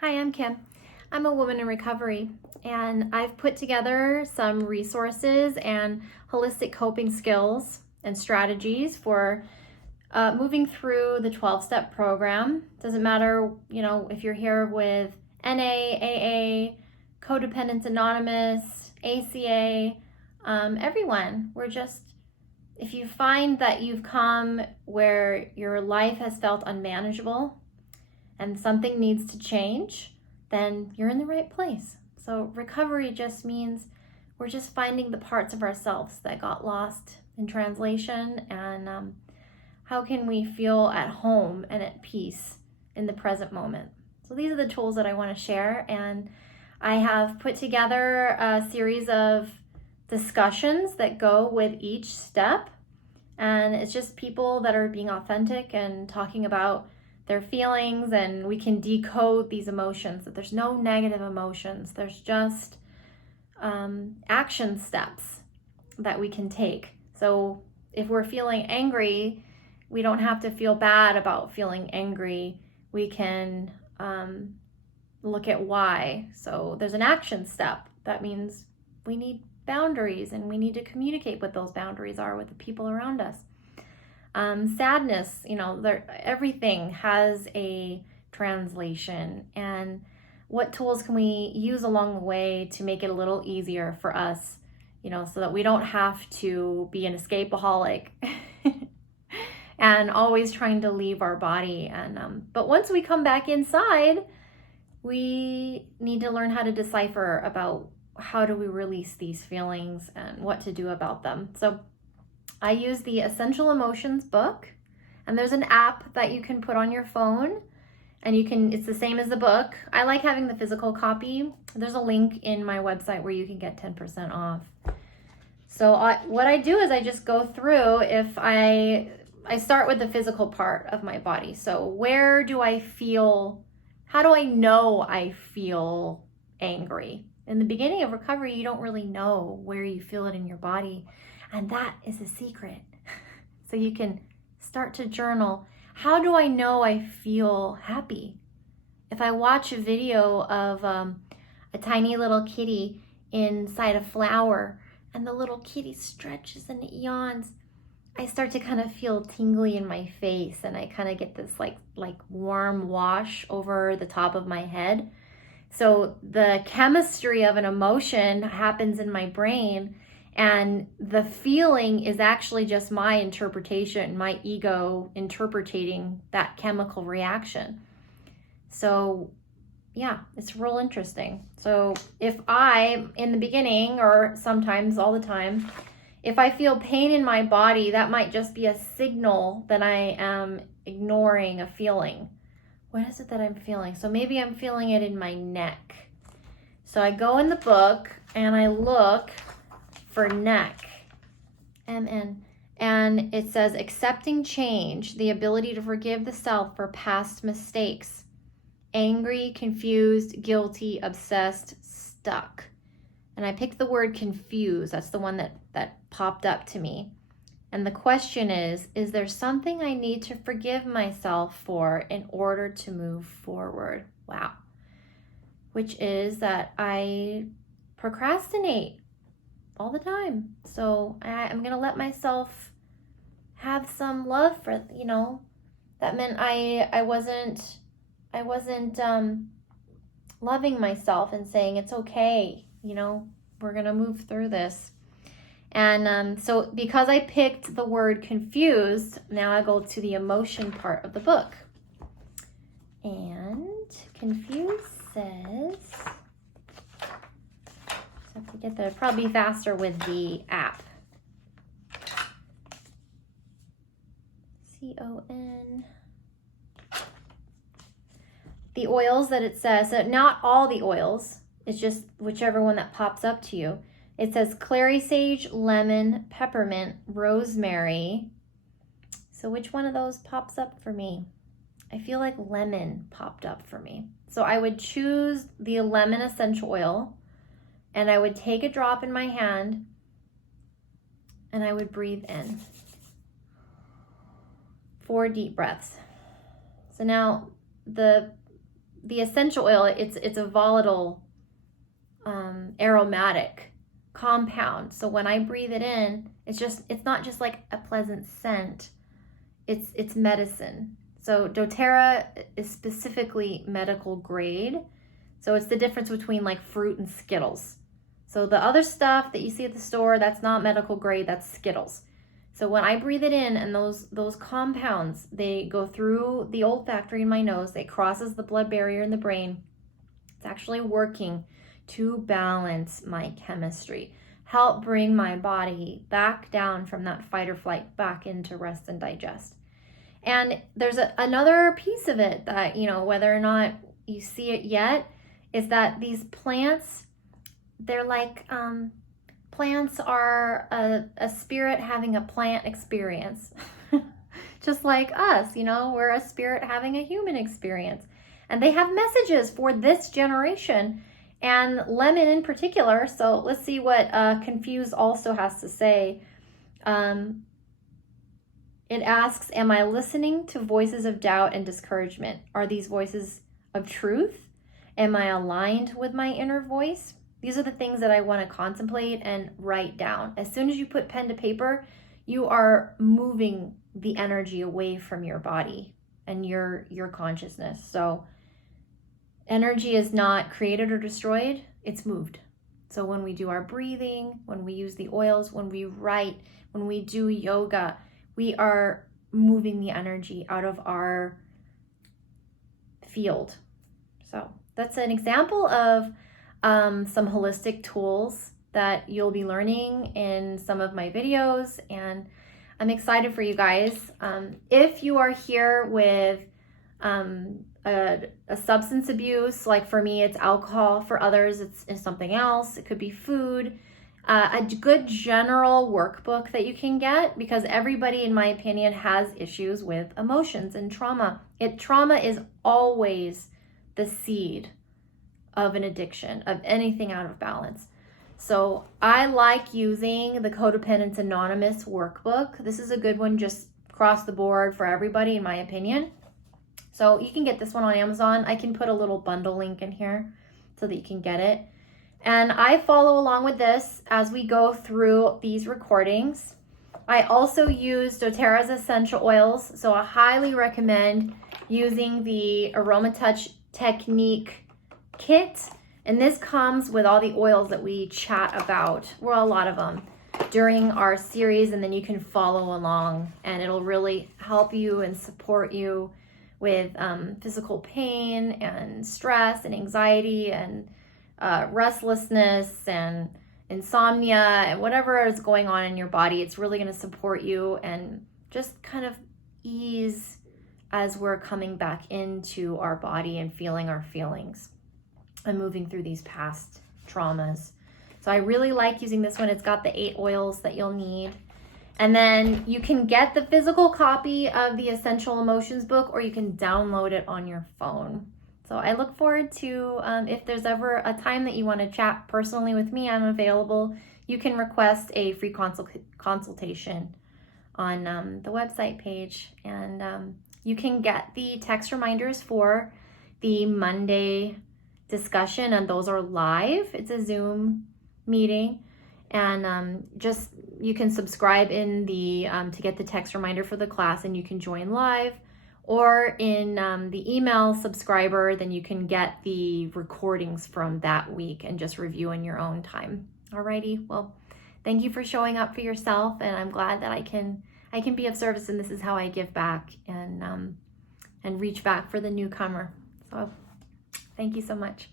Hi, I'm Kim. I'm a woman in recovery, and I've put together some resources and holistic coping skills and strategies for moving through the 12-step program. Doesn't matter, if you're here with NA, AA, Codependence Anonymous, ACA, everyone. If you find that you've come where your life has felt unmanageable, and something needs to change, then you're in the right place. So recovery just means we're just finding the parts of ourselves that got lost in translation, and how can we feel at home and at peace in the present moment. So these are the tools that I want to share, and I have put together a series of discussions that go with each step, and it's just people that are being authentic and talking about their feelings, and we can decode these emotions, that there's no negative emotions. There's just action steps that we can take. So if we're feeling angry, we don't have to feel bad about feeling angry. We can look at why. So there's an action step. That means we need boundaries, and we need to communicate what those boundaries are with the people around us. Sadness, everything has a translation, and what tools can we use along the way to make it a little easier for us, so that we don't have to be an escapaholic and always trying to leave our body. But once we come back inside, we need to learn how to decipher about how do we release these feelings and what to do about them. So I use the Essential Emotions book, and there's an app that you can put on your phone, and it's the same as the book. I like having the physical copy. There's a link in my website where you can get 10% off. So what I do is I just go through, if I start with the physical part of my body. So where do I feel, how do I know I feel angry? In the beginning of recovery, you don't really know where you feel it in your body. And that is a secret. So you can start to journal. How do I know I feel happy? If I watch a video of a tiny little kitty inside a flower, and the little kitty stretches and it yawns, I start to kind of feel tingly in my face, and I kind of get this like warm wash over the top of my head. So the chemistry of an emotion happens in my brain, and the feeling is actually just my interpretation, my ego interpreting that chemical reaction. So yeah, it's real interesting. So if in the beginning, or sometimes all the time, if I feel pain in my body, that might just be a signal that I am ignoring a feeling. What is it that I'm feeling? So maybe I'm feeling it in my neck. So I go in the book and I look for neck, MN, and it says accepting change, the ability to forgive the self for past mistakes. Angry, confused, guilty, obsessed, stuck. And I picked the word confused. That's the one that popped up to me. And the question is there something I need to forgive myself for in order to move forward? Wow. Which is that I procrastinate all the time. So I'm going to let myself have some love for, that meant I wasn't loving myself and saying it's okay, we're going to move through this. And so because I picked the word confused, now I go to the emotion part of the book. And confused says, just have to get there, probably faster with the app. CON. The oils that it says, so not all the oils, it's just whichever one that pops up to you. It says clary sage, lemon, peppermint, rosemary. So which one of those pops up for me? I feel like lemon popped up for me. So I would choose the lemon essential oil, and I would take a drop in my hand, and I would breathe in. 4 deep breaths. So now the the essential oil, it's a volatile, aromatic compound. So when I breathe it in, it's not just like a pleasant scent. It's medicine. So doTERRA is specifically medical grade. So it's the difference between like fruit and Skittles. So the other stuff that you see at the store, that's not medical grade, that's Skittles. So when I breathe it in, and those compounds, they go through the olfactory in my nose, they crosses the blood barrier in the brain. It's actually working to balance my chemistry, help bring my body back down from that fight or flight back into rest and digest. And there's another piece of it that, whether or not you see it yet, is that these plants, they're like, plants are a spirit having a plant experience. Just like us, we're a spirit having a human experience. And they have messages for this generation, and lemon in particular. So let's see what Confused also has to say. It asks, am I listening to voices of doubt and discouragement? Are these voices of truth? Am I aligned with my inner voice? These are the things that I want to contemplate and write down. As soon as you put pen to paper, you are moving the energy away from your body and your consciousness. So energy is not created or destroyed, it's moved. So when we do our breathing, when we use the oils, when we write, when we do yoga, we are moving the energy out of our field. So that's an example of some holistic tools that you'll be learning in some of my videos, and I'm excited for you guys. If you are here with a substance abuse, like for me, it's alcohol. For others, it's something else. It could be food. A good general workbook that you can get, because everybody, in my opinion, has issues with emotions and trauma. Trauma is always the seed of an addiction, of anything out of balance. So I like using the Codependence Anonymous workbook. This is a good one just across the board for everybody, in my opinion. So you can get this one on Amazon. I can put a little bundle link in here so that you can get it. And I follow along with this as we go through these recordings. I also use doTERRA's essential oils, so I highly recommend using the AromaTouch Technique kit. And this comes with all the oils that we chat about, well, a lot of them, during our series, and then you can follow along, and it'll really help you and support you with physical pain and stress and anxiety and restlessness and insomnia and whatever is going on in your body. It's really going to support you and just kind of ease as we're coming back into our body and feeling our feelings and moving through these past traumas. So I really like using this one. It's got the 8 oils that you'll need. And then you can get the physical copy of the Essential Emotions book, or you can download it on your phone. So I look forward to, if there's ever a time that you want to chat personally with me, I'm available. You can request a free consultation on the website page. And you can get the text reminders for the Monday discussion, and those are live. It's a Zoom meeting. And just you can subscribe in the to get the text reminder for the class, and you can join live, or in the email subscriber, then you can get the recordings from that week and just review in your own time. Alrighty, well, thank you for showing up for yourself, and I'm glad that I can be of service, and this is how I give back and reach back for the newcomer. So thank you so much.